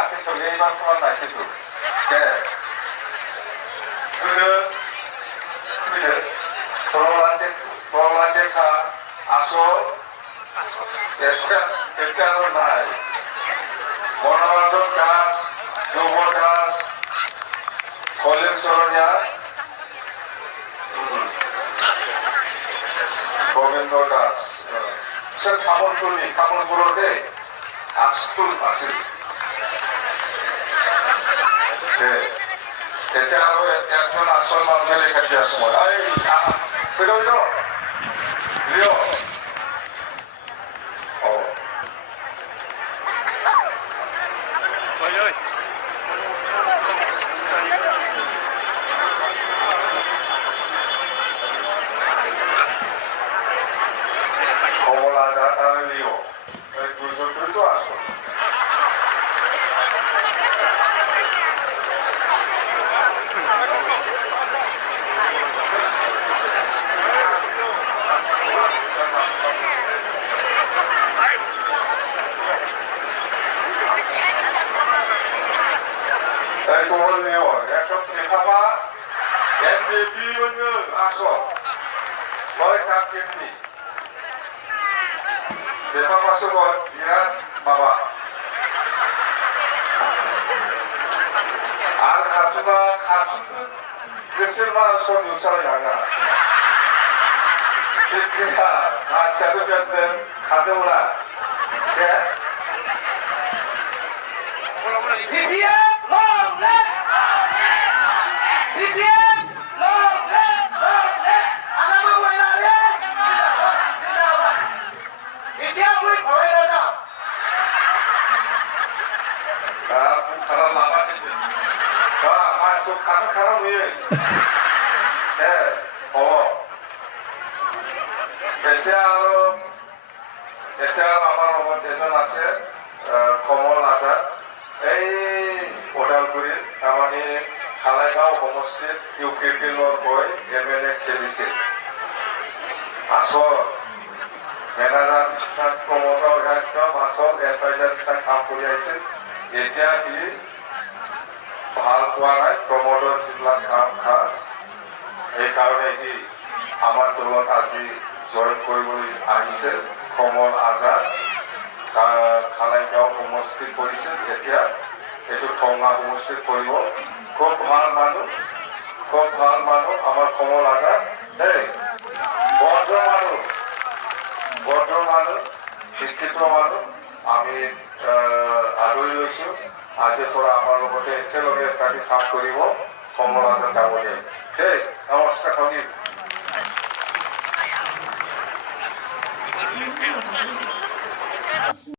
आखिरखौ इमान खालामनायखौ दे गोदो फैदो थरलादेखा आसल एफ्तार नाय মনোরঞ্জন দাস ধ্রুব দাস কলিম চরণিয়া গোবিন্দ দাস সে কামলপুরতে আস্কুল আছিল এতিয়া আৰু একজন আসল মানুহে লিখাই দিয়া সময় কমলা আৰ লিও দুজন আসো কমল আজাদ এই ওদালগুৰিত তাৰমানে খালাইগাঁও সমষ্টিত ইউপিপিএলৰ হৈ MLA খেলিছিল আচল মেনেজাৰ নিচিনাত প্ৰমোদৰ একদম আচল এডভাইজাৰ নিচিনা কাম কৰি আহিছিল এতিয়া সি ভাল পোৱা নাই প্ৰমোদৰ যিবিলাক কাম খাজ সেইকাৰণে সি আমাৰ দলত আজি জইন কৰিবলৈ আহিছে কমল আজাদ খালাইগাঁও সমষ্টিত কৰিছিল এতিয়া এইটো ঠঙা সমষ্টিত কৰিব খুব ভাল মানুহ আমাৰ কমল আজাদ দেই ভদ্ৰ মানুহ শিক্ষিত মানুহ আমি আদৰি লৈছোঁ আজিৰ পৰা আমাৰ লগতে একেলগে একাটি কাম কৰিব কমল আজাদ ডাঙৰীয়াই দেই নমস্কাৰ সজীৱ